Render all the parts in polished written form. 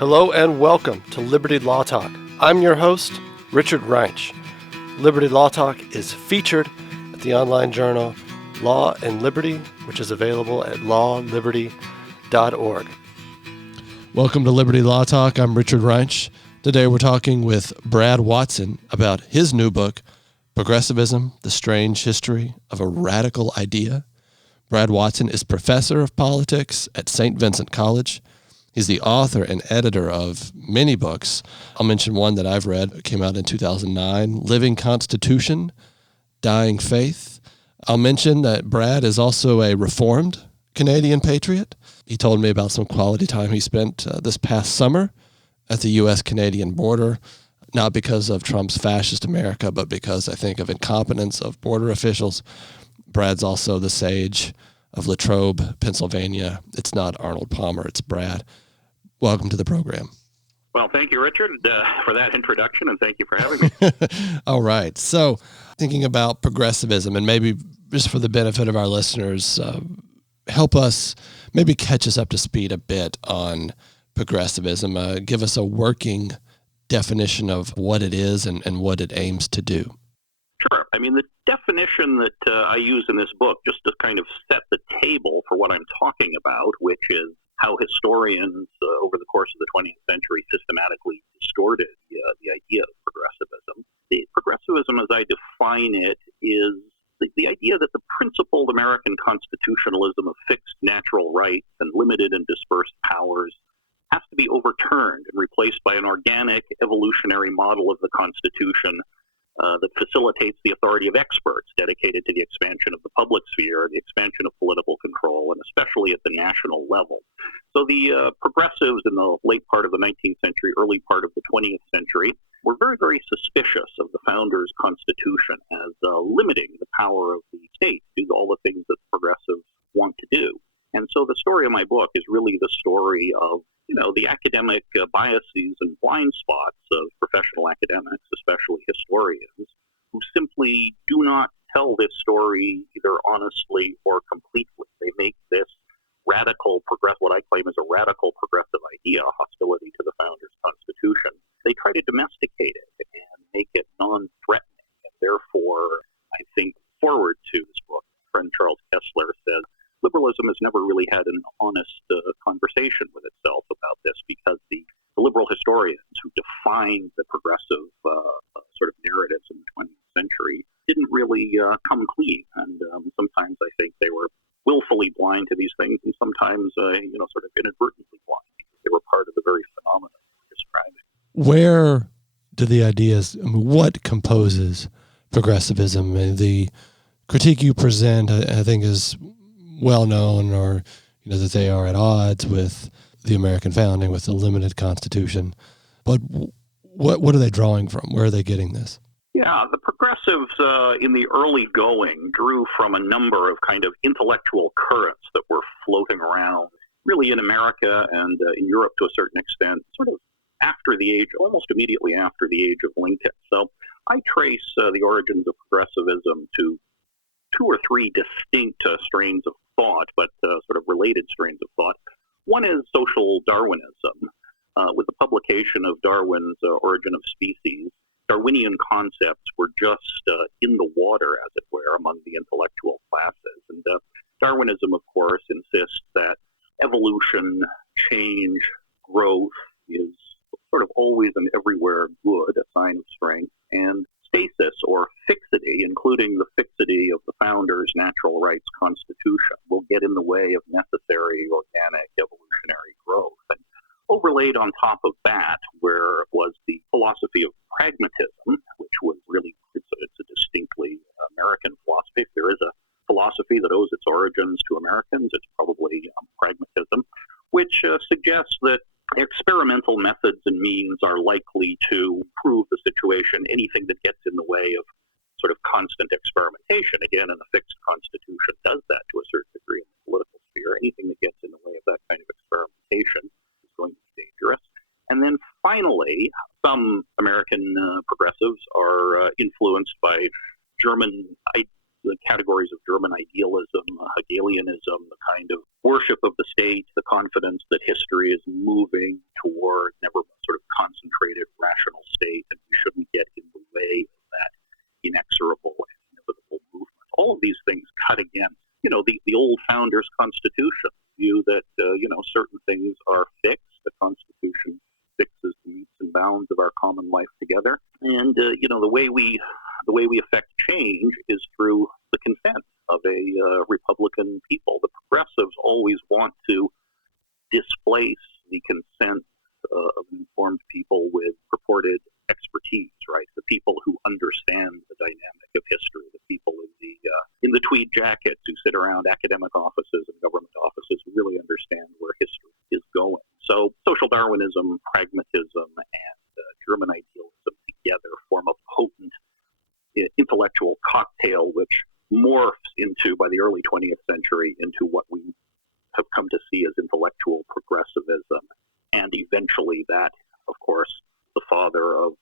Hello and welcome to Liberty Law Talk. I'm your host, Richard Reinsch. Liberty Law Talk is featured at the online journal Law and Liberty, which is available at lawliberty.org. Welcome to Liberty Law Talk. I'm Richard Reinsch. Today we're talking with Brad Watson about his new book, Progressivism, The Strange History of a Radical Idea. Brad Watson is professor of politics at St. Vincent College. He's the author and editor of many books. I'll mention one that I've read. It came out in 2009, Living Constitution, Dying Faith. I'll mention that Brad is also a reformed Canadian patriot. He told me about some quality time he spent this past summer at the U.S.-Canadian border, not because of Trump's fascist America, but because I think of incompetence of border officials. Brad's also the Sage of Latrobe, Pennsylvania. It's not Arnold Palmer, it's Brad. Welcome to the program. Well, thank you, Richard, for that introduction, and thank you for having me. All right. So thinking about progressivism, and maybe just for the benefit of our listeners, help us, maybe catch us up to speed a bit on progressivism. Give us a working definition of what it is and what it aims to do. Sure. I mean, the definition that I use in this book, just to kind of set the table for what I'm talking about, which is how historians over the course of the 20th century systematically distorted the idea of progressivism. Progressivism, as I define it, is the idea that the principled American constitutionalism of fixed natural rights and limited and dispersed powers has to be overturned and replaced by an organic evolutionary model of the Constitution that facilitates the authority of experts dedicated to the expansion of the public sphere, the expansion of political control, and especially at the national level. So the progressives in the late part of the 19th century, early part of the 20th century, were very, very suspicious of the founders' constitution as limiting the power of the state to do all the things that progressives want to do. And so the story of my book is really the story of, the academic biases and blind spots of professional academics, especially historians, who simply do not tell this story either honestly or completely. They make this what I claim is a radical progressive idea, hostility to the founders' constitution. They try to domesticate it and make it non-threatening. And therefore, I think forward to this book, friend Charles Kessler says, liberalism has never really had an honest conversation with itself about this because the liberal historians who defined the progressive sort of narratives in the 20th century didn't really come clean. And sometimes I think they were willfully blind to these things and sometimes, sort of inadvertently blind because they were part of the very phenomenon you're describing. Where do the ideas, what composes progressivism? The critique you present, I think, is well known, or that they are at odds with the American founding, with the limited Constitution. But what are they drawing from? Where are they getting this? Yeah, the progressives in the early going drew from a number of kind of intellectual currents that were floating around, really in America and in Europe to a certain extent, sort of almost immediately after the age of Lincoln. So I trace the origins of progressivism to two or three distinct strains of thought, but sort of related strains of thought. One is social Darwinism. With the publication of Darwin's Origin of Species, Darwinian concepts were just in the water, as it were, among the intellectual classes. And Darwinism, of course, insists that evolution, change, growth is sort of always and everywhere good, a sign of strength, and stasis or fixity, including the fixity of the founders' natural rights constitution, will get in the way of necessary organic evolutionary growth. And overlaid on top of that, where was the philosophy of pragmatism, which was really, it's a distinctly American philosophy. If there is a philosophy that owes its origins to Americans, it's probably pragmatism, which suggests that experimental methods and means are likely to improve the situation. Anything that gets in the way of sort of constant experimentation, again, in a fixed constitution, does that to a certain degree in the political sphere. Anything that gets in the way of that kind of experimentation is going to be dangerous. And then finally, some American progressives are influenced by the categories of German idealism, Hegelianism, the kind of worship of the state, the confidence that history is moving toward never sort of concentrated rational state, and we shouldn't get in the way of that inexorable and inevitable movement. All of these things cut against, the old founders' constitution view that, certain things are fixed. The Constitution fixes the metes and bounds of our common life together, and the way we affect change is through the consent of a Republican people. The progressives always want to displace the consent of informed people with purported expertise, right? The people who understand the dynamic of history, the people in the tweed jackets who sit around academic offices and government offices who really understand where history is going. So social Darwinism, pragmatism, and German idealism together form a potent intellectual cocktail which morphs into, by the early 20th century, into what we have come to see as intellectual progressivism, and eventually that, of course, the father of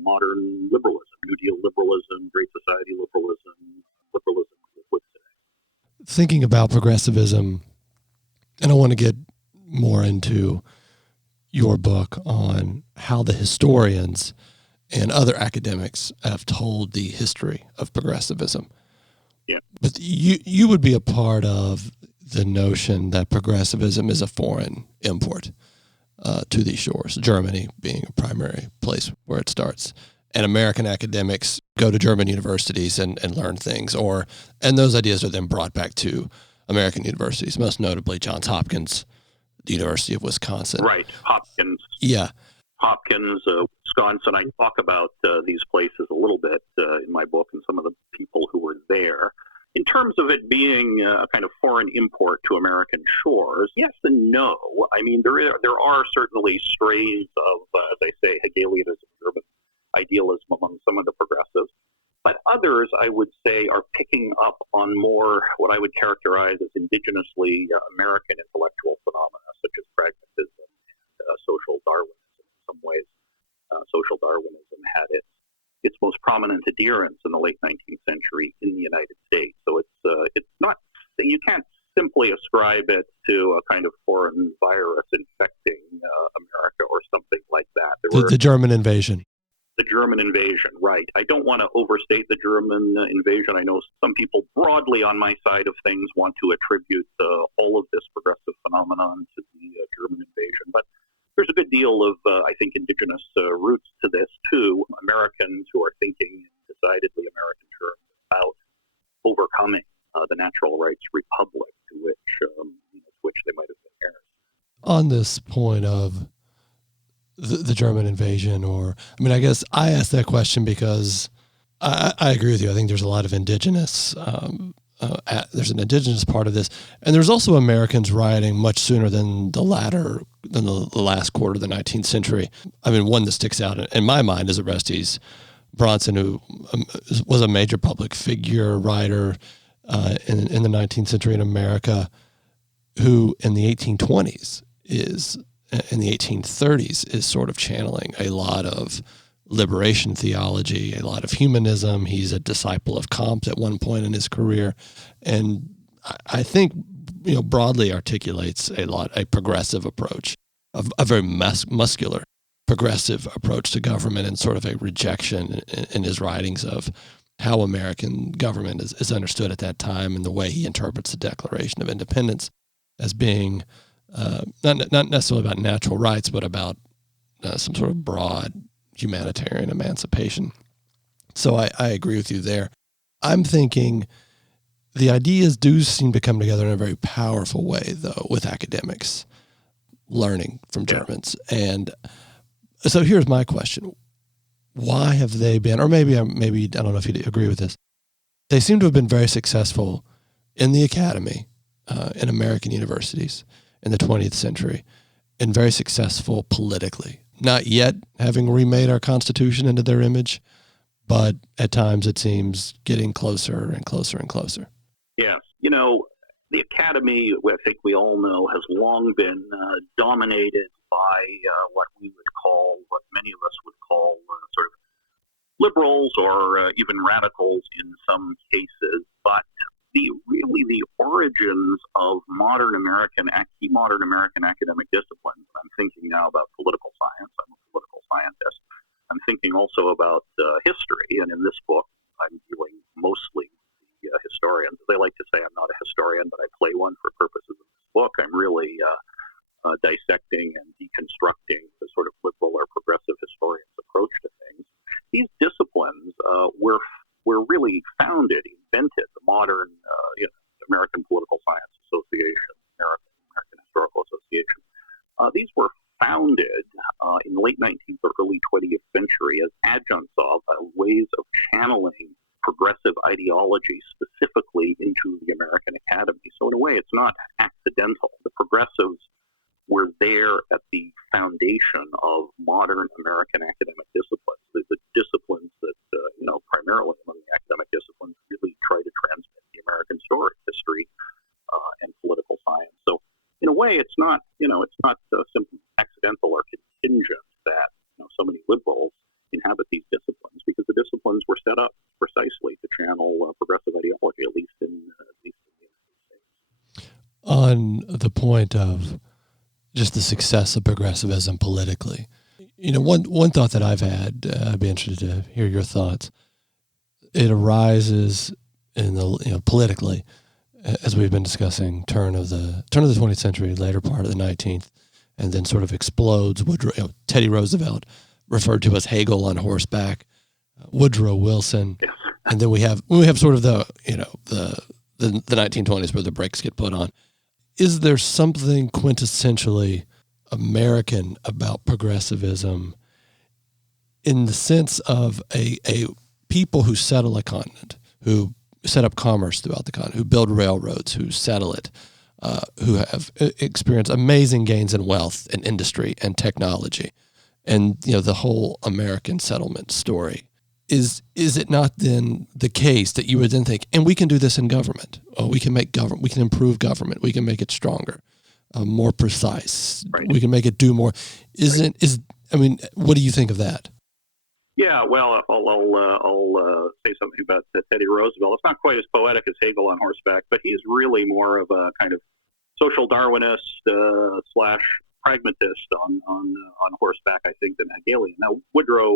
modern liberalism, New Deal liberalism, Great Society liberalism, liberalism with today. Thinking about progressivism, and I want to get more into your book on how the historians and other academics have told the history of progressivism. Yeah. But you would be a part of the notion that progressivism is a foreign import to these shores, Germany being a primary place where it starts. And American academics go to German universities and learn things, and those ideas are then brought back to American universities, most notably Johns Hopkins, the University of Wisconsin. Right, Hopkins. Yeah. Hopkins, Wisconsin. I talk about these places a little bit in my book and some of the people who were there. In terms of it being a kind of foreign import to American shores, yes and no. I mean, there are certainly strains of, as I say, Hegelianism, urban idealism among some of the progressives. But others, I would say, are picking up on more what I would characterize as indigenously American intellectual phenomena, such as pragmatism and social Darwinism. In some ways, social Darwinism had its most prominent adherents in the late 19th century in the United States. So it's not, you can't simply ascribe it to a kind of foreign virus infecting America or something like that. The German invasion. The German invasion, right. I don't want to overstate the German invasion. I know some people broadly on my side of things want to attribute all of this progressive phenomenon to the German invasion. But there's a good deal of, I think, indigenous roots to this, too. Americans who are thinking in decidedly American terms about overcoming the natural rights republic to which they might have been heirs. On this point of the German invasion, I guess I asked that question because I agree with you. I think there's a lot of indigenous, there's an indigenous part of this. And there's also Americans rioting much sooner than the last quarter of the 19th century. I mean, one that sticks out in my mind is Orestes Bronson, who was a major public figure, writer in the 19th century in America, who in the 1820s in the 1830s is sort of channeling a lot of liberation theology, a lot of humanism. He's a disciple of Comte at one point in his career. And I think, broadly articulates a progressive approach, a very muscular progressive approach to government, and sort of a rejection in his writings of how American government is understood at that time, and the way he interprets the Declaration of Independence as being not necessarily about natural rights, but about some sort of broad humanitarian emancipation. So I agree with you there. I'm thinking the ideas do seem to come together in a very powerful way, though, with academics learning from Germans. And so here's my question. Why have they been, or maybe I don't know if you agree with this, they seem to have been very successful in the academy, in American universities in the 20th century, and very successful politically. Not yet having remade our Constitution into their image, but at times it seems getting closer and closer and closer. Yes. The academy, I think we all know, has long been dominated by what many of us would call sort of liberals or even radicals in some cases. But the origins of key modern American academic disciplines. I'm thinking now about political science. I'm a political scientist. I'm thinking also about history, and in this book, I'm dealing mostly with the historians. They like to say I'm not a historian, but I play one for purposes of this book. I'm really dissecting and deconstructing the sort of liberal or progressive historian's approach to things. These disciplines were really invented, the modern American Political Science Association, American Historical Association. These were founded in the late 19th or early 20th century as adjuncts of ways of channeling progressive ideology specifically into the American Academy. So in a way, it's not accidental. The progressives were there at the foundation of modern American academic disciplines. The disciplines that, primarily among the academic disciplines, really try to transmit the American story, history, and political science. So, in a way, it's not simply accidental or contingent that so many liberals inhabit these disciplines, because the disciplines were set up precisely to channel progressive ideology, at least in the United States. On the point of just the success of progressivism politically, one thought that I've had, I'd be interested to hear your thoughts. It arises in the politically, as we've been discussing, turn of the 20th century, later part of the 19th, and then sort of explodes. Teddy Roosevelt, referred to as Hegel on horseback, Woodrow Wilson, and then we have sort of the 1920s where the brakes get put on. Is there something quintessentially American about progressivism in the sense of a people who settle a continent, who set up commerce throughout the continent, who build railroads, who settle it, who have experienced amazing gains in wealth and industry and technology, and the whole American settlement story? Is it not then the case that you would then think, and we can do this in government? We can make government, we can improve government, we can make it stronger, more precise. Right. We can make it do more. What do you think of that? Yeah, well, I'll say something about Teddy Roosevelt. It's not quite as poetic as Hegel on horseback, but he's really more of a kind of social Darwinist / pragmatist on horseback, I think, than Hegelian. Now, Woodrow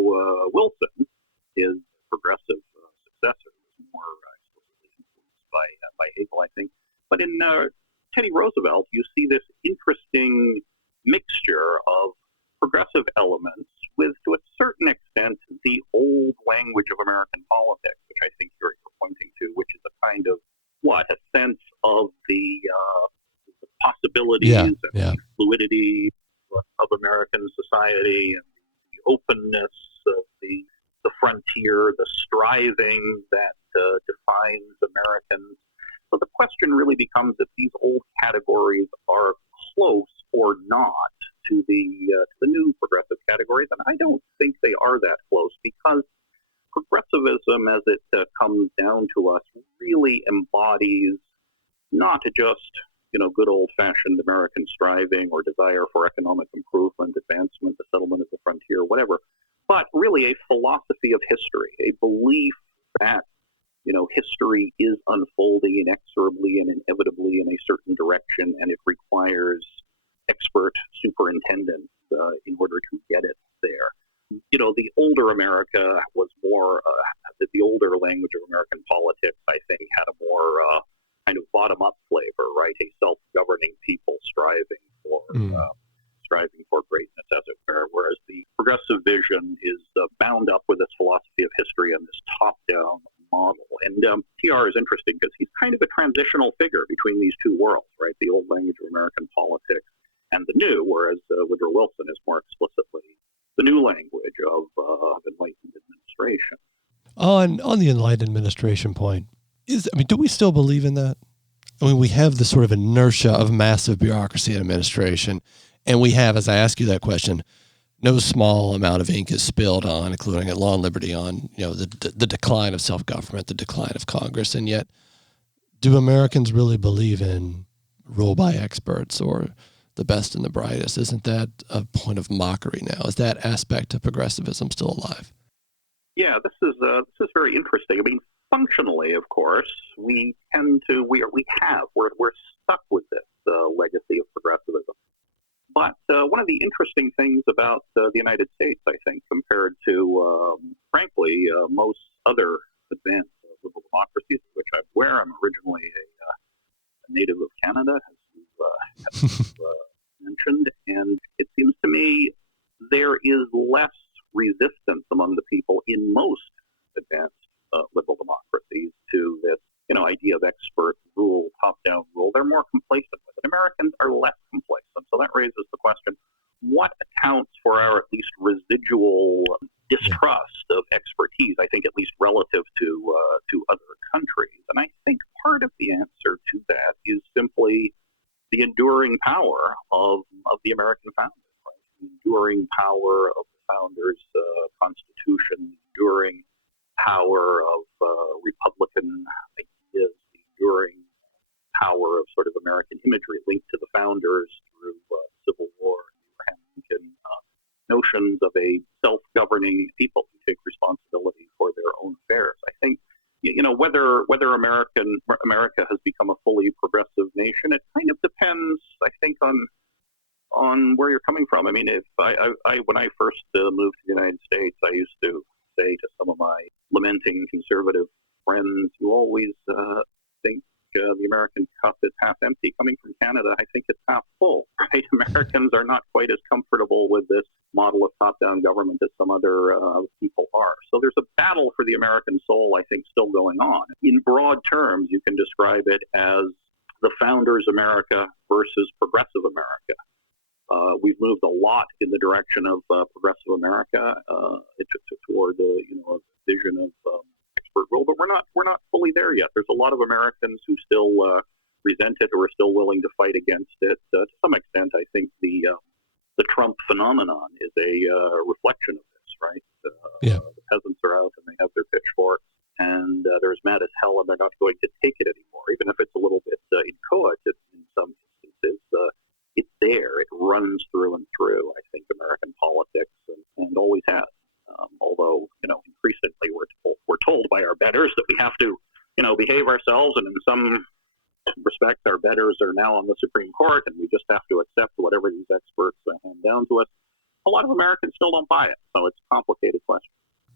Wilson, his progressive successor, was more explicitly influenced by Hegel, I think. But in Teddy Roosevelt, you see this interesting mixture of progressive elements with, to a certain extent, the old language of American politics, which I think you're pointing to, which is a kind of, a sense of the possibilities and the fluidity of American society and the openness of the frontier, the striving that defines Americans. So the question really becomes if these old categories are close or not to the new progressive categories, and I don't think they are that close, because progressivism, as it comes down to us, really embodies not just good old-fashioned American striving or desire for economic improvement, advancement, the settlement of the frontier, whatever, but really a philosophy of history, a belief that history is unfolding inexorably and inevitably in a certain direction, and it requires expert superintendence in order to get it there. The older America was more, the older language of American politics, I think, had a more kind of bottom-up flavor, right? A self-governing people striving for greatness, as it were, whereas the progressive vision is bound up with this philosophy of history and this top-down model. And TR is interesting because he's kind of a transitional figure between these two worlds, right? The old language of American politics and the new, whereas Woodrow Wilson is more explicitly the new language of enlightened administration. On the enlightened administration point, do we still believe in that? We have this sort of inertia of massive bureaucracy and administration, and we have, as I ask you that question, no small amount of ink is spilled on, including at Law and Liberty, on the decline of self-government, the decline of Congress, and yet, do Americans really believe in rule by experts or the best and the brightest? Isn't that a point of mockery now? Is that aspect of progressivism still alive? Yeah, this is very interesting. functionally, of course, we're stuck with this legacy of progressivism. But one of the interesting things about the United States, I think, compared to, frankly, most other advanced liberal democracies, which I'm aware, I'm originally a native of Canada, as you've mentioned, and it seems to me there is less resistance among the people in most advanced liberal democracies to this, idea of expert rule, top-down rule. They're more complacent with it. Americans are less complacent. So that raises the question, what accounts for our at least residual distrust of expertise, I think at least relative to other countries? And I think part of the answer to that is simply the enduring power of the American founders, right? The enduring power of the founders' Constitution, the enduring power of Republican ideas, the enduring power of sort of American imagery linked to the founders through Civil War, Abraham Lincoln, notions of a self-governing people who take responsibility for their own affairs. I think, whether America has become a fully progressive nation, it kind of depends, I think, on where you're coming from. I mean, if when I first moved to the United States, I used to say to some of my lamenting conservative friends who always think the American cup is half empty. Coming from Canada, I think it's half full, right? Americans are not quite as comfortable with this model of top-down government as some other people are. So there's a battle for the American soul, I think, still going on. In broad terms, you can describe it as the founders' America versus progressive America. We've moved a lot in the direction of progressive America. It toward a vision of expert rule, but we're not fully there yet. There's a lot of Americans who still resent it or are still willing to fight against it. To some extent, I think the Trump phenomenon is a reflection of this, right? The peasants are out and they have their pitchforks, and they're as mad as hell, and they're not going to take it anymore, even if it's a little bit inchoate in some instances. It's there. It runs through and through, I think, American politics, and always has. Although, increasingly we're told by our betters that we have to, behave ourselves, and in some respects, our betters are now on the Supreme Court, and we just have to accept whatever these experts hand down to us. A lot of Americans still don't buy it, so it's a complicated question.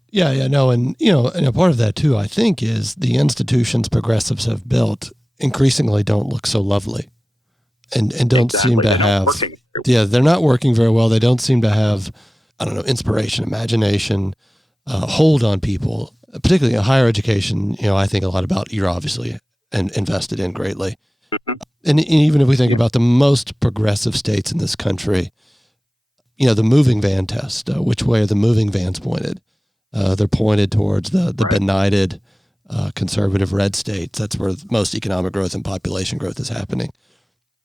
Yeah, no, and a part of that too, I think, is the institutions progressives have built increasingly don't look so lovely. And don't seem to have, they're not working very well. They don't seem to have, inspiration, imagination, hold on people, particularly in higher education. I think a lot about, you're obviously invested in greatly. Mm-hmm. And even if we think about the most progressive states in this country, the moving van test, which way are the moving vans pointed? They're pointed towards the benighted, conservative red states. That's where most economic growth and population growth is happening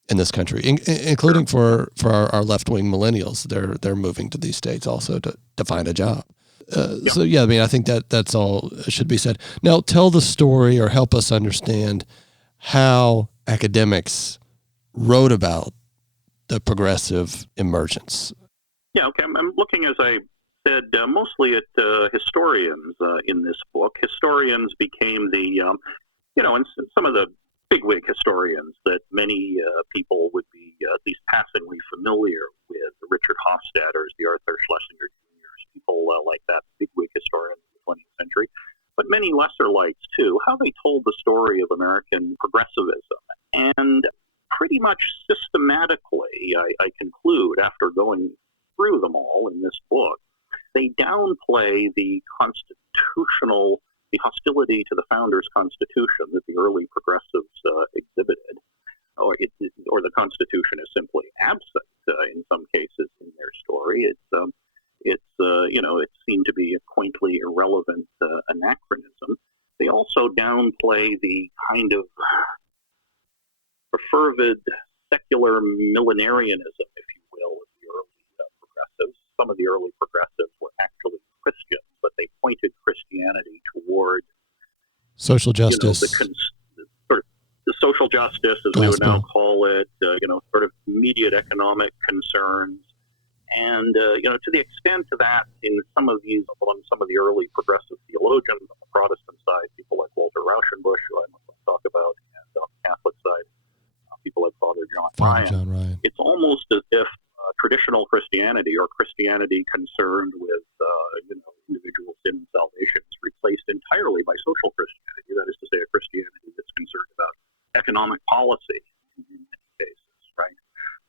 in this country, including for our left-wing millennials. They're moving to these states also to find a job. So, I think that's all should be said. Now, tell the story or help us understand how academics wrote about the progressive emergence. Yeah, okay. I'm looking, as I said, mostly at historians in this book. Historians became the, and some of the bigwig historians that many people would be at least passingly familiar with, the Richard Hofstadters, the Arthur Schlesinger Jr.'s, people like that, bigwig historians of the 20th century, but many lesser lights too, how they told the story of American progressivism. And pretty much systematically, I conclude, after going through them all in this book, they downplay the hostility to the founders' Constitution that the early progressives exhibited, or the Constitution is simply absent in some cases in their story. It seemed to be a quaintly irrelevant anachronism. They also downplay the kind of fervid secular millenarianism, if you will, of the early progressives. Some of the early progressives were actually Christians, but they pointed Christianity toward social justice, the social justice, as we would now call it, sort of immediate economic concerns, And, to the extent that in some of the early progressive theologians on the Protestant side, people like Walter Rauschenbusch, who I must talk about, and on the Catholic side, people like Father John Ryan, it's almost as if traditional Christianity or Christianity concerned with, individual sin and salvation is replaced entirely by social Christianity. That is to say, a Christianity that's concerned about economic policy in many cases, right?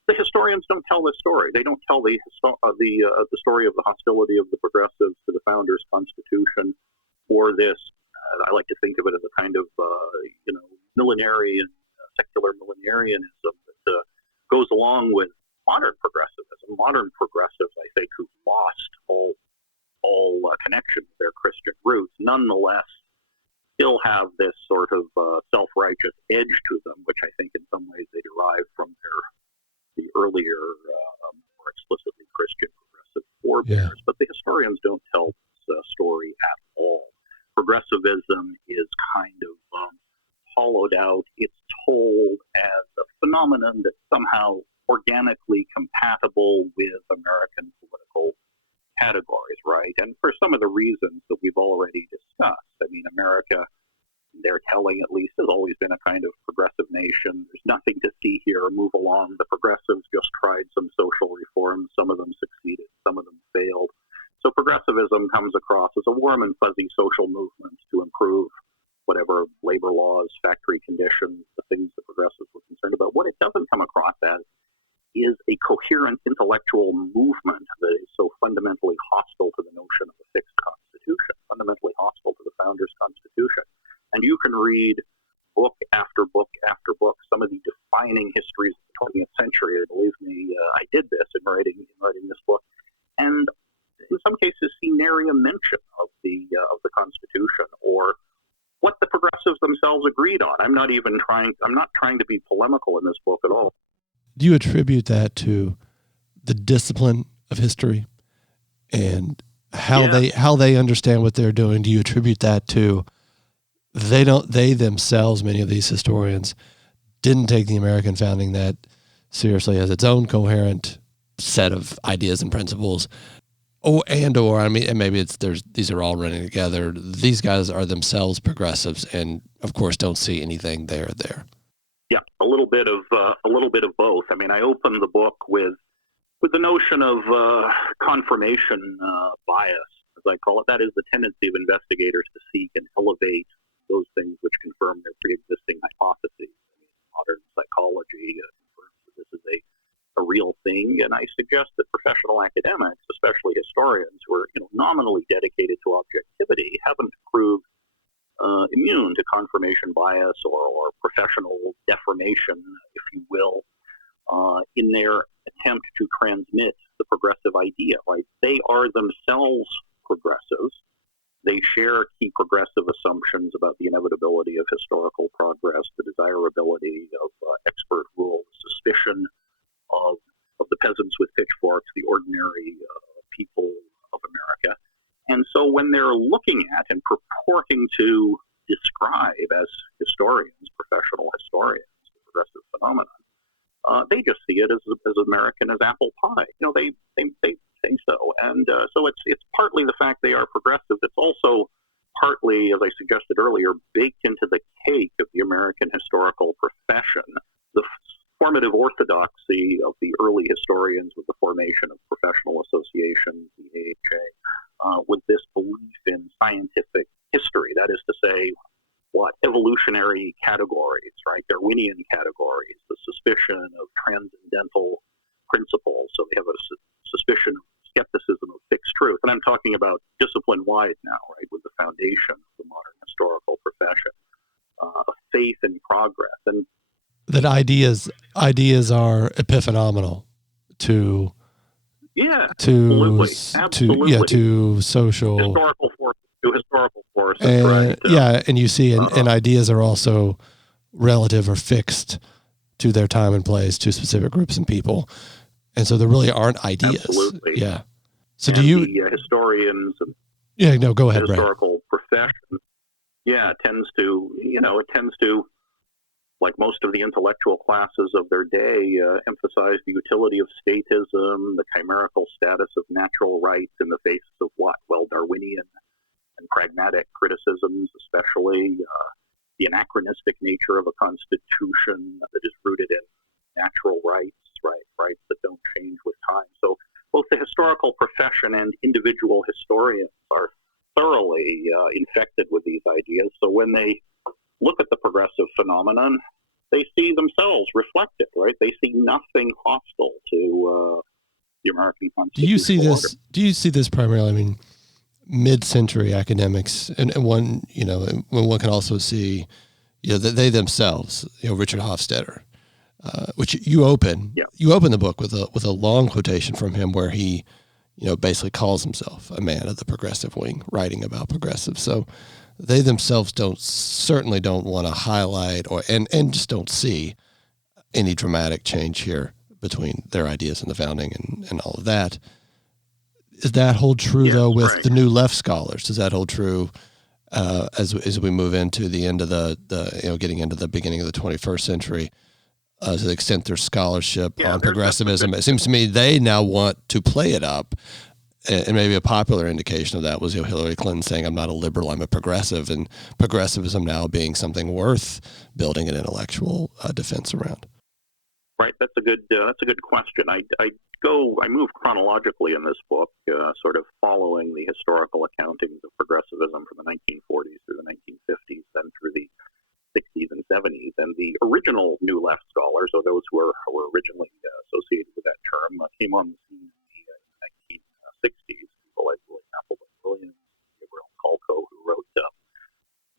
The historians don't tell this story. They don't tell the story of the hostility of the progressives to the Founders' Constitution, or this. I like to think of it as a kind of millenarian, secular millenarianism that goes along with modern progressivism. Modern progressives, I think, who've lost all connection with their Christian roots, nonetheless still have this sort of self-righteous edge to them, which I think in some ways they derive from the earlier, more explicitly Christian progressive forebears. But the historians don't tell this story at all. Progressivism is kind of hollowed out. It's told as a phenomenon that's somehow organically compatible with American political categories, right? And for some of the reasons that we've already discussed. I mean, America, they're telling at least, has always been a kind of progressive nation. There's nothing to see here or move along. The progressives just tried some social reforms. Some of them succeeded, some of them failed. So progressivism comes across as a warm and fuzzy social movement to improve whatever labor laws, factory conditions, the things the progressives were concerned about. What it doesn't come across as is a coherent intellectual movement that is so fundamentally hostile to the notion of a fixed constitution, fundamentally hostile to the Founders' Constitution. And you can read book after book after book, some of the defining histories of the 20th century. Believe me, I did this in writing this book, and in some cases see nary a mention of the Constitution or what the progressives themselves agreed on. I'm not trying to be polemical in this book at all. Do you attribute that to the discipline of history and how they understand what they're doing? Do you attribute that to they themselves, many of these historians, didn't take the American founding that seriously as its own coherent set of ideas and principles? And maybe these are all running together. These guys are themselves progressives, and of course don't see anything there. Yeah, a little bit of both. I mean, I open the book with the notion of confirmation bias, as I call it. That is the tendency of investigators to seek and elevate those things which confirm their pre-existing hypotheses. I mean, modern psychology confirms that this is a real thing, and I suggest that professional academics, especially historians who are nominally dedicated to objectivity, haven't proved immune to confirmation bias or professional deformation, if you will, in their attempt to transmit the progressive idea. Right? They are themselves progressives. They share key progressive assumptions about the inevitability of historical progress, the desirability of expert rule, the suspicion of the peasants with pitchforks, the ordinary people of America. And so when they're looking at and purporting to describe as historians, professional historians, the progressive phenomenon, they just see it as American as apple pie. They think so. And so it's partly the fact they are progressive. It's also partly, as I suggested earlier, baked into the cake of the American historical profession. The formative orthodoxy of the early historians with the formation of professional associations, the AHA, with this belief in scientific history. That is to say, evolutionary categories, right? Darwinian categories, the suspicion of transcendental principles. So they have a suspicion of skepticism of fixed truth. And I'm talking about discipline-wide now, right, with the foundation of the modern historical profession, faith in progress. And that ideas are epiphenomenal to social historical forces, right? And you see, and ideas are also relative or fixed to their time and place, to specific groups and people, and so there really aren't ideas. Absolutely. Yeah. So and do you? The historians. Yeah. No. Go ahead, historical profession. Yeah, it tends to like most of the intellectual classes of their day, emphasized the utility of statism, the chimerical status of natural rights in the face of what? Well, Darwinian and pragmatic criticisms, especially the anachronistic nature of a constitution that is rooted in natural rights, rights that don't change with time. So both the historical profession and individual historians are thoroughly infected with these ideas. So when they look at the progressive phenomenon, they see themselves reflected, right? They see nothing hostile to the American Constitution. Do you see this primarily? I mean, mid-century academics, and one, when one can also see, that they themselves, Richard Hofstadter, which you open the book with a long quotation from him where he, basically calls himself a man of the progressive wing, writing about progressives. So they themselves certainly don't want to highlight and just don't see any dramatic change here between their ideas and the founding and all of that. Does that hold true though with the new left scholars? Does that hold true as we move into the end of the getting into the beginning of the 21st century? To the extent there's scholarship on progressivism, it seems to me they now want to play it up. And maybe a popular indication of that was Hillary Clinton saying, "I'm not a liberal, I'm a progressive," and progressivism now being something worth building an intellectual defense around. Right, that's a good question. I move chronologically in this book, sort of following the historical accountings of progressivism from the 1940s through the 1950s, then through the 60s and 70s, and the original New Left scholars, or those who were originally associated with that term, came on the scene in the 1960s. People like Appleby Williams, Gabriel Kalko, who wrote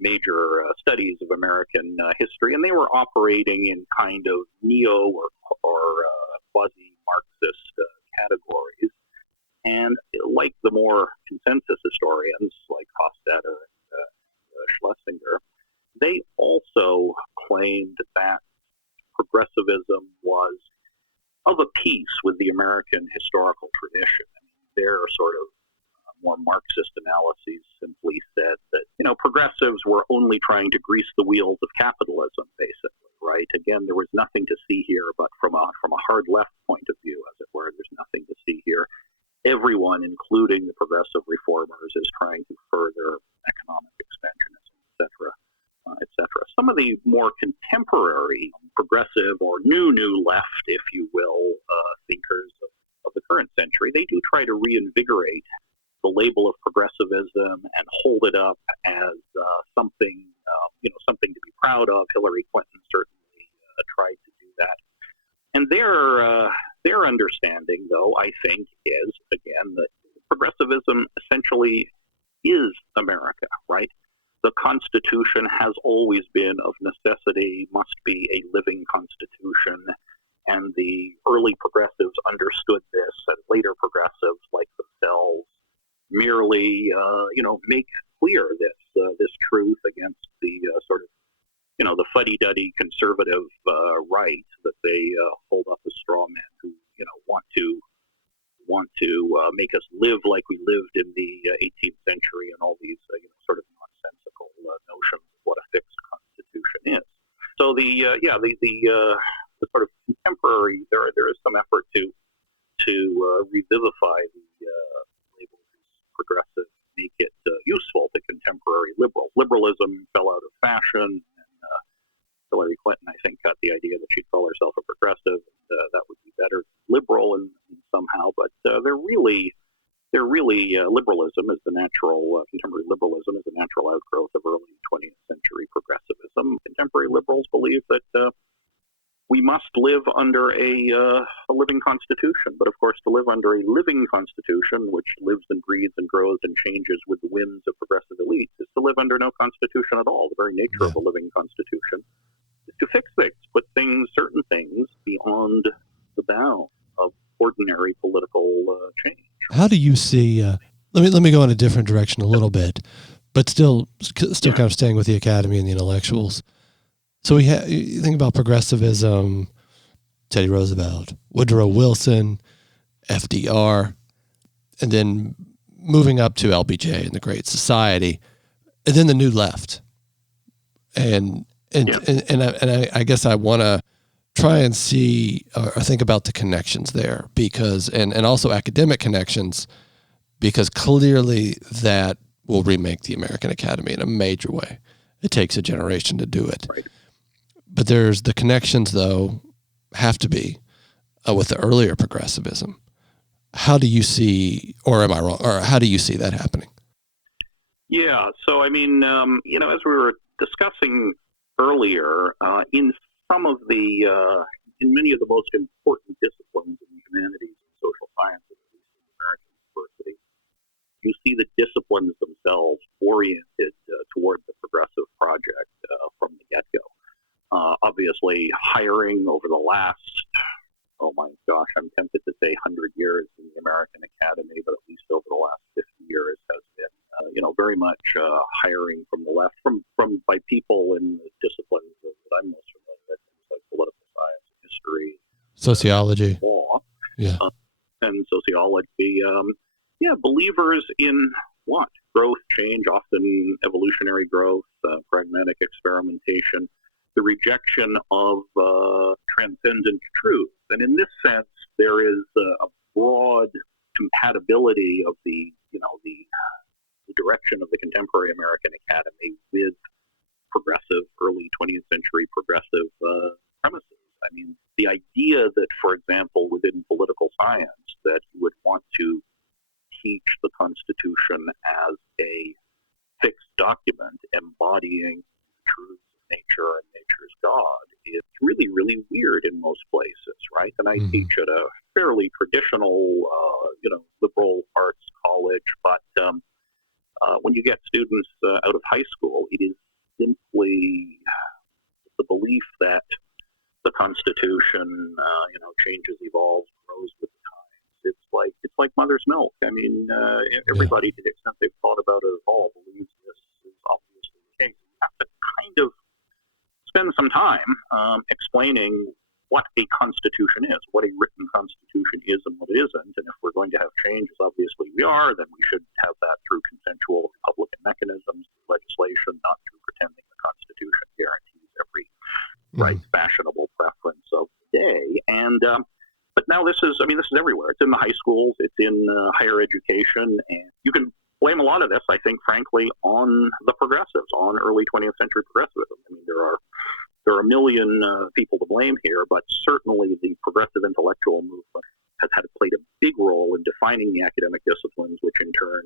major studies of American history, and they were operating in kind of neo or quasi-Marxist categories. And like the more consensus historians like Hofstadter and Schlesinger, they also claimed that progressivism was of a piece with the American historical tradition. Their sort of more Marxist analyses simply said that, progressives were only trying to grease the wheels of capitalism, basically, right? Again, there was nothing to see here, but from a hard left point of view, as it were, there's nothing to see here. Everyone, including the progressive reformers, is trying to further economic expansionism, et cetera. Some of the more contemporary progressive or new left, if you will, thinkers of the current century, they do try to reinvigorate the label of progressivism and hold it up as something, something to be proud of. Hillary Clinton certainly tried to do that. And their understanding, though, I think, is, again, that progressivism essentially is America, right? The Constitution has always been, of necessity, must be a living Constitution, and the early progressives understood this, and later progressives like themselves merely, make clear this truth against the sort of, the fuddy-duddy conservative right that they hold up as straw men who, want to make us live like we lived in the 18th century, and all these, sort of nonsensical notions of what a fixed constitution is. So the sort of contemporary, there is some effort to revivify the label as progressive, make it useful to contemporary liberals. Liberalism fell out of fashion, and Hillary Clinton, I think, got the idea that she'd call herself a progressive, and that would be better liberal and somehow, but they're really liberalism is the natural, contemporary liberalism is the natural outgrowth of early 20th century progressivism. Contemporary liberals believe that we must live under a living constitution, but of course to live under a living constitution, which lives and breathes and grows and changes with the whims of progressive elites, is to live under no constitution at all. The very nature of a living constitution is to fix things, put certain things beyond the bounds of ordinary political change. How do you see? Let me go in a different direction a little bit, but still kind of staying with the academy and the intellectuals. So you think about progressivism, Teddy Roosevelt, Woodrow Wilson, FDR, and then moving up to LBJ and the Great Society, and then the New Left. And I guess I want to try and see or think about the connections there, because and also academic connections, because clearly that will remake the American Academy in a major way. It takes a generation to do it. Right. But there's the connections, though, have to be with the earlier progressivism. How do you see, or am I wrong, or how do you see that happening? Yeah, so I mean, as we were discussing earlier, in many of the most important disciplines in the humanities and social sciences, at least in American university, you see the disciplines themselves oriented toward the progressive project from the get-go. Obviously, hiring over the last, oh my gosh, I'm tempted to say 100 years in the American Academy, but at least over the last 50 years has been, very much hiring from the left, by people in the disciplines that I'm most familiar with, things like political science, history, sociology, law, yeah, and sociology. Believers in what? Growth, change, often evolutionary growth, pragmatic experimentation, the rejection of transcendent truth. And in this sense, there is a broad compatibility of the direction of the contemporary American Academy with progressive, early 20th century progressive premises. I mean, the idea that, for example, within political science, that you would want to teach the Constitution as a fixed document embodying the truths of nature and nature's God is really, really weird in most places, right? And I teach at a fairly traditional, liberal arts college, but when you get students out of high school, it is simply the belief that the Constitution, changes, evolves, grows with the times. It's like mother's milk. I mean, everybody, to the extent they've thought about it at all, believes this is obviously the case. You have to kind of spend some time explaining what a constitution is, what a written constitution is and what it isn't. And if we're going to have change, as obviously we are, then we should have that through consensual Republican mechanisms, legislation, not through pretending the Constitution guarantees every right, fashionable preference of the day. And but now this is everywhere. It's in the high schools, it's in higher education, and you can blame a lot of this, I think, frankly, on the progressives, on early 20th century progressivism. I mean, there are a million people to blame here, but certainly the progressive intellectual movement has played a big role in defining the academic disciplines, which in turn,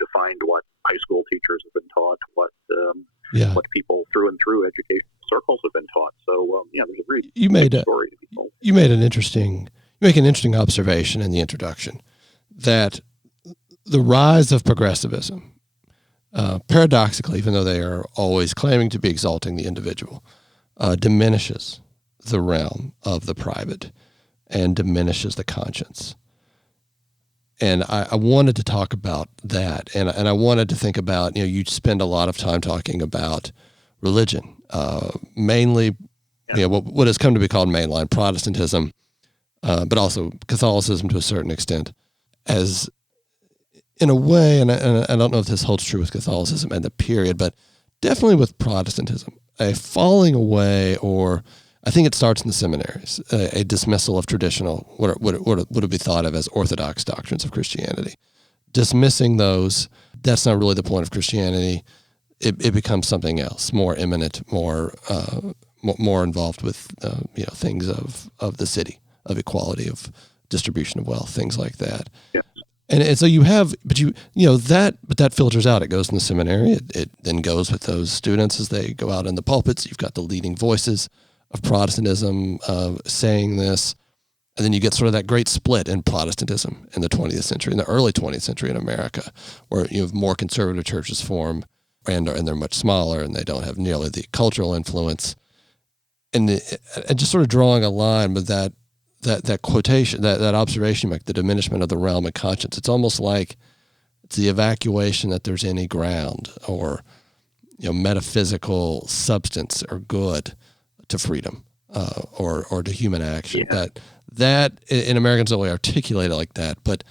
defined what high school teachers have been taught, what people through and through educational circles have been taught. So, there's a really big story to be told. You make an interesting observation in the introduction that the rise of progressivism, paradoxically, even though they are always claiming to be exalting the individual, diminishes the realm of the private and diminishes the conscience. And I wanted to talk about that, and I wanted to think about, you spend a lot of time talking about religion, mainly, what has come to be called mainline Protestantism, but also Catholicism to a certain extent, as in a way, and I don't know if this holds true with Catholicism and the period, but definitely with Protestantism, a falling away, or I think it starts in the seminaries, a dismissal of traditional, what would be thought of as orthodox doctrines of Christianity. Dismissing those, that's not really the point of Christianity. It becomes something else, more imminent, more involved with things of the city, of equality, of distribution of wealth, things like that. Yeah. And so you have, but that filters out. It goes in the seminary. It then goes with those students as they go out in the pulpits. You've got the leading voices of Protestantism saying this, and then you get sort of that great split in Protestantism in the 20th century, in the early 20th century in America, where you have more conservative churches form, and they're much smaller, and they don't have nearly the cultural influence. And just sort of drawing a line with that quotation, that observation, like the diminishment of the realm of conscience. It's almost like it's the evacuation that there's any ground or metaphysical substance or good to freedom or to human action. Yeah. That in Americans don't really articulate it like that, but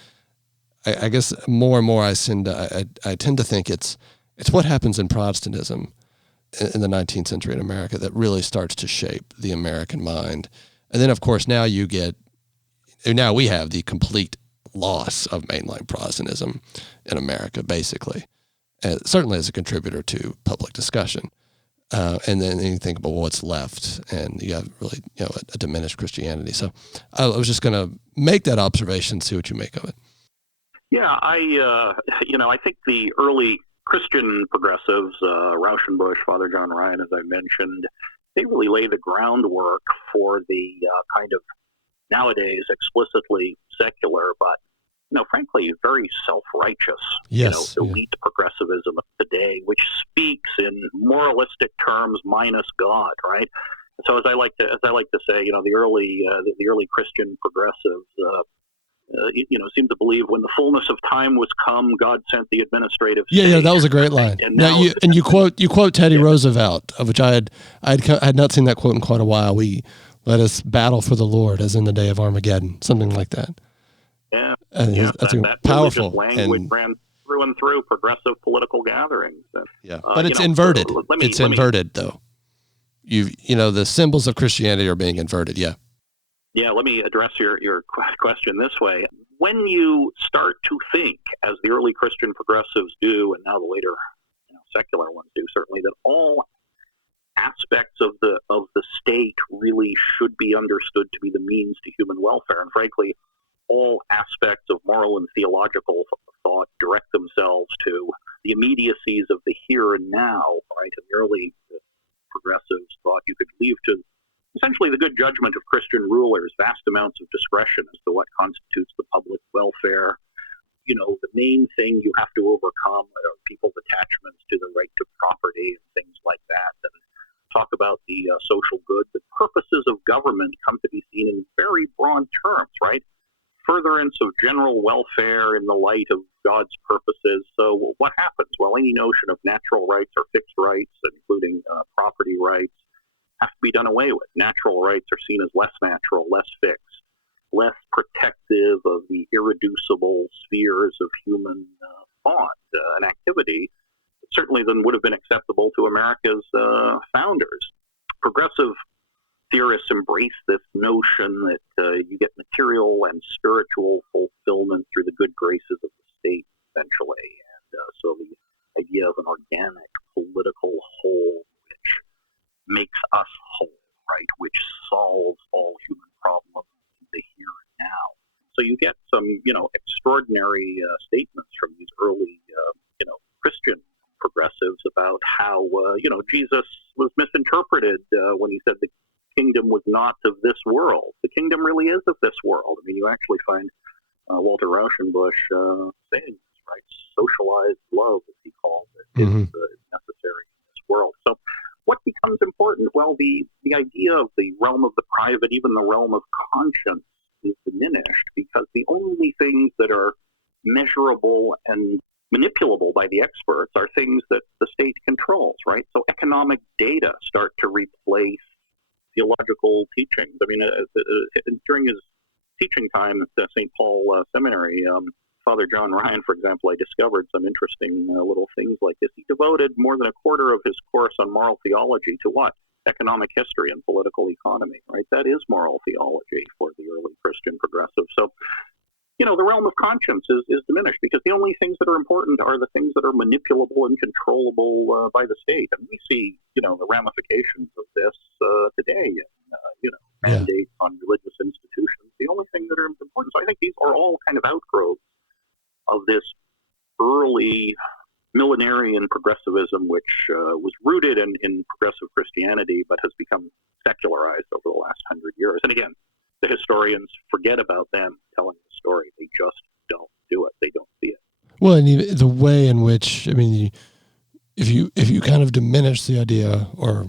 I guess more and more I tend to think it's what happens in Protestantism in the 19th century in America that really starts to shape the American mind. And then, of course, now we have the complete loss of mainline Protestantism in America, basically, certainly as a contributor to public discussion. And then you think about what's left, and you have really, a diminished Christianity. So I was just going to make that observation, see what you make of it. Yeah, I think the early Christian progressives, Rauschenbusch, Father John Ryan, as I mentioned, they really lay the groundwork for the kind of nowadays explicitly secular, but frankly, very self-righteous, elite progressivism of today, which speaks in moralistic terms minus God, right? So as I like to say, the early Christian progressives, seem to believe when the fullness of time was come, God sent the administrative state. Yeah, that was a great line. And you quote Teddy Roosevelt, of which I had not seen that quote in quite a while. We let us battle for the Lord, as in the day of Armageddon, something like that. Yeah, that's that powerful language ran through and through progressive political gatherings. And, but it's inverted. It's inverted, though. The symbols of Christianity are being inverted. Yeah. Yeah, let me address your question this way. When you start to think, as the early Christian progressives do, and now the later secular ones do, certainly, that all aspects of the state really should be understood to be the means to human welfare, and frankly, all aspects of moral and theological thought direct themselves to the immediacies of the here and now, right? And the early progressives thought you could leave to essentially the good judgment of Christian rulers vast amounts of discretion as to what constitutes the public welfare. The main thing you have to overcome are people's attachments to the right to property and things like that, and talk about the social good. The purposes of government come to be seen in very broad terms, right? Furtherance of general welfare in the light of God's purposes. So what happens? Well, any notion of natural rights or fixed rights, including property rights, have to be done away with. Natural rights are seen as less natural, less fixed, less protective of the irreducible spheres of human thought and activity, certainly than would have been acceptable to America's founders. Progressive theorists embrace this notion that you get material and spiritual fulfillment through the good graces of the state, essentially. And so the idea of an organic political whole which makes us whole, right, which solves all human problems in the here and now. So you get some, extraordinary statements from these early, Christian progressives about how, Jesus was misinterpreted when he said the kingdom was not of this world. The kingdom really is of this world. I mean, you actually find Walter Rauschenbusch saying this, right? Socialized love, as he calls it, is necessary in this world. So what becomes important? Well, the idea of the realm of the private, even the realm of conscience, is diminished because the only things that are measurable and manipulable by the experts are things that the state controls, right? So economic data start to replace theological teachings. I mean, during his teaching time at St. Paul Seminary, Father John Ryan, for example, I discovered some interesting little things like this. He devoted more than a quarter of his course on moral theology to what? Economic history and political economy, right? That is moral theology for the early Christian progressives. So, the realm of conscience is diminished because the only things that are important are the things that are manipulable and controllable by the state. And we see, the ramifications of this today, mandates on religious institutions, the only thing that are important. So I think these are all kind of outgrowths of this early millenarian progressivism, which was rooted in progressive Christianity, but has become secularized over the last 100 years. And again, the historians forget about them telling the story. They just don't do it. They don't see it. Well, and the way in which, if you kind of diminish the idea or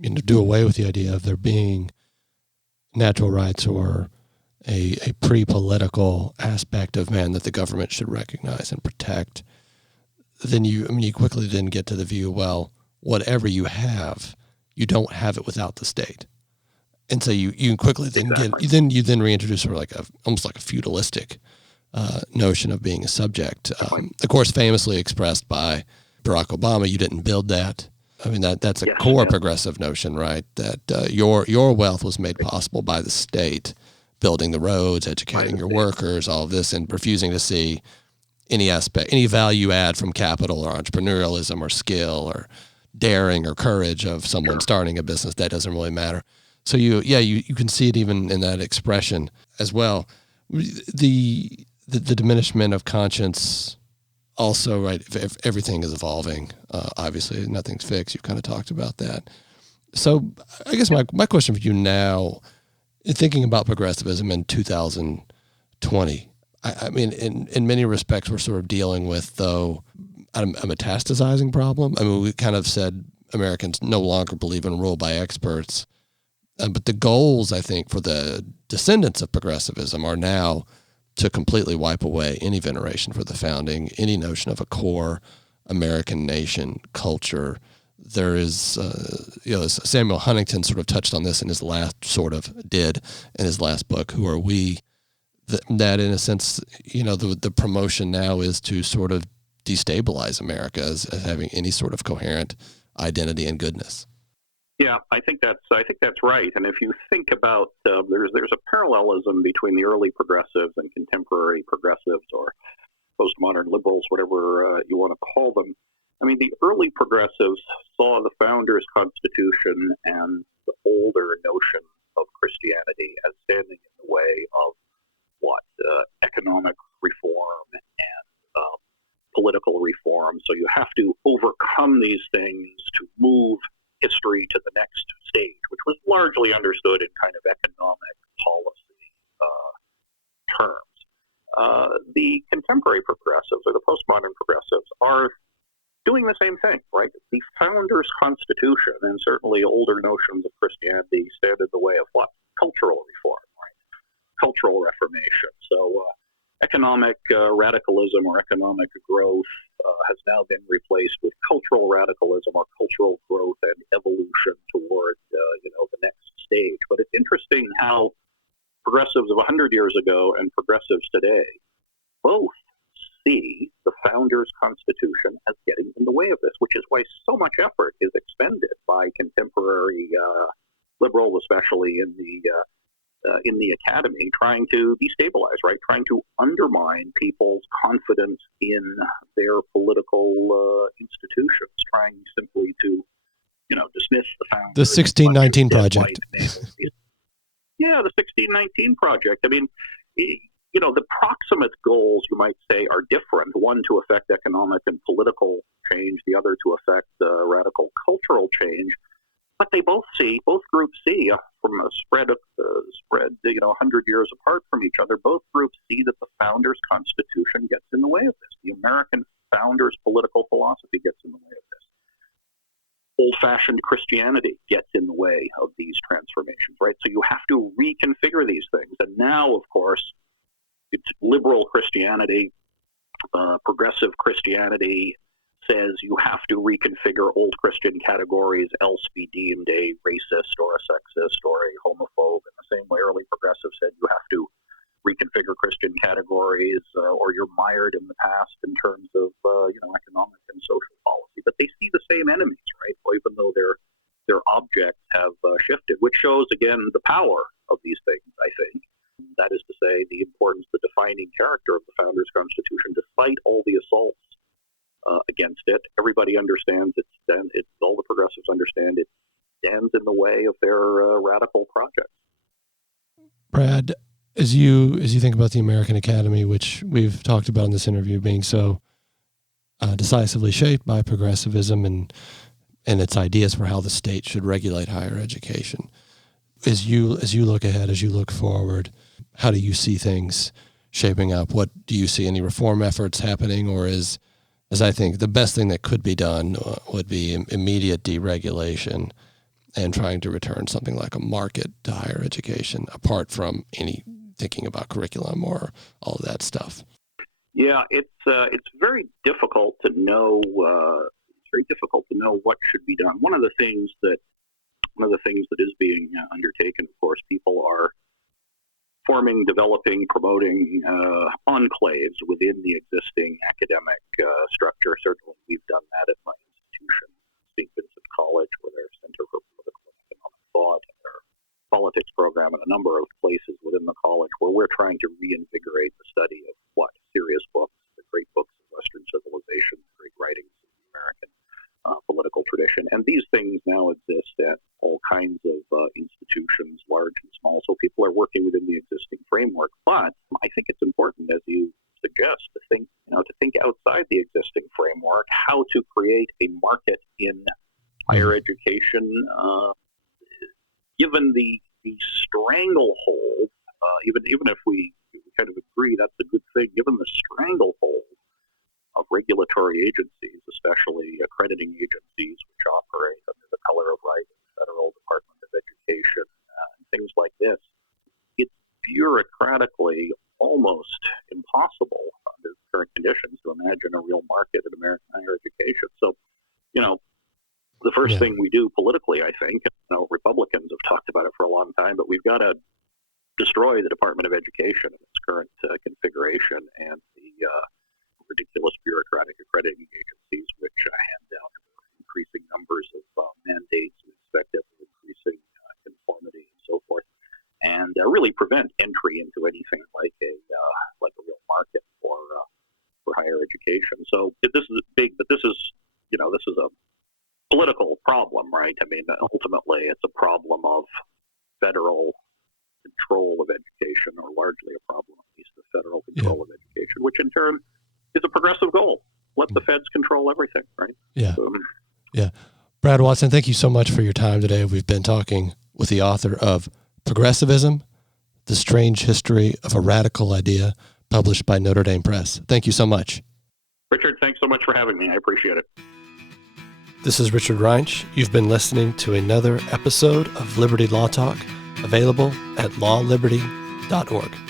do away with the idea of there being natural rights or a pre-political aspect of man that the government should recognize and protect, then you quickly then get to the view, well, whatever you have, you don't have it without the state. And so you quickly then you reintroduce sort of almost like a feudalistic notion of being a subject. Of course, famously expressed by Barack Obama, you didn't build that. I mean, that's a Yes, core yeah. progressive notion, right? That your wealth was made possible by the state, building the roads, educating your workers, all of this, and refusing to see any value add from capital or entrepreneurialism or skill or daring or courage of someone starting a business. That doesn't really matter. So you can see it even in that expression as well. The diminishment of conscience also, right? If everything is evolving, obviously nothing's fixed. You've kind of talked about that. So I guess my question for you now, in thinking about progressivism in 2020, I mean, in many respects, we're sort of dealing with, though, a metastasizing problem. I mean, we kind of said Americans no longer believe in rule by experts. But the goals, I think, for the descendants of progressivism are now to completely wipe away any veneration for the founding, any notion of a core American nation culture. There is, Samuel Huntington sort of touched on this in his last book, Who Are We? That in a sense, the promotion now is to sort of destabilize America as having any sort of coherent identity and goodness. Yeah, I think that's right. And if you think about there's a parallelism between the early progressives and contemporary progressives or postmodern liberals, whatever you want to call them. I mean, the early progressives saw the Founders' Constitution and the older notion of Christianity as standing in the way of economic reform and political reform. So you have to overcome these things to move history to the next stage, which was largely understood in kind of economic policy terms. The contemporary progressives or the postmodern progressives are doing the same thing, right? The Founders' Constitution and certainly older notions of Christianity stand in the way of what? Cultural reform, right? Cultural reformation. So economic radicalism or economic growth has now been replaced with cultural radicalism or cultural growth and evolution toward the next stage. But it's interesting how progressives of 100 years ago and progressives today both see the Founders' Constitution as getting in the way of this, which is why so much effort is expended by contemporary liberals, especially in the academy, trying to destabilize, right? Trying to undermine people's confidence in their political institutions, trying simply to, dismiss the Founders. The 1619 Project. Yeah, the 1619 Project. I mean, the proximate goals, you might say, are different. One to affect economic and political change, the other to affect radical cultural change. But they both groups see from a spread 100 years apart from each other, both groups see that the Founders' Constitution gets in the way of this. The American Founders' political philosophy gets in the way of this. Old-fashioned Christianity gets in the way of these transformations, right? So you have to reconfigure these things. And now, of course, it's liberal Christianity, progressive Christianity says you have to reconfigure old Christian categories, else be deemed a racist or a sexist or a homophobe. In the same way early progressives said you have to reconfigure Christian categories or you're mired in the past in terms of economic and social policy. But they see the same enemies, right? Well, even though their objects have shifted, which shows, again, the power of these things, I think. That is to say, the importance, the defining character of the Founders' Constitution, despite all the assaults against it. Everybody understands all the progressives understand it stands in the way of their radical projects. Brad, as you think about the American Academy, which we've talked about in this interview being so decisively shaped by progressivism and its ideas for how the state should regulate higher education, as you look ahead, as you look forward, how do you see things shaping up? What do you see? Any reform efforts happening, or as I think the best thing that could be done would be immediate deregulation and trying to return something like a market to higher education, apart from any thinking about curriculum or all of that stuff? Yeah, it's very difficult to know. It's very difficult to know what should be done. One of the things that is being undertaken, of course, people are forming, developing, promoting enclaves within the existing academic structure. Certainly, we've done that at my institution, St. Vincent College, or their Center for Political and Economic Thought, and their politics program, and a number of places within the college where we're trying to reinvigorate the study of serious books, the great books of Western civilization, the great writings of the American political tradition. And these things now exist at all kinds of institutions, large and small, so people are working within the existing framework. But I think it's important, as you suggest, to think outside the existing framework, how to create a market in higher education, given the stranglehold, even if we kind of agree that's a good thing, given the stranglehold of regulatory agencies, especially accrediting agencies which operate under the color of right, the Federal Department of Education, and things like this, it's bureaucratically almost impossible under current conditions to imagine a real market in American higher education. So, the first thing we do politically, I think, Republicans have talked about it for a long time, but we've got to destroy the Department of Education in its current configuration and the ridiculous bureaucratic accrediting agencies which hand down increasing numbers of mandates and expect ever increasing conformity and so forth, and really prevent entry into anything like a real market for higher education. So this is big, but this is a political problem, right? I mean, ultimately, it's a problem of federal control of education, or largely a problem, at least, the federal control of education, which in turn is a progressive goal. Let the feds control everything, right? Yeah. Brad Watson, thank you so much for your time today. We've been talking with the author of Progressivism, The Strange History of a Radical Idea, published by Notre Dame Press. Thank you so much. Richard, thanks so much for having me. I appreciate it. This is Richard Reinsch. You've been listening to another episode of Liberty Law Talk, available at lawliberty.org.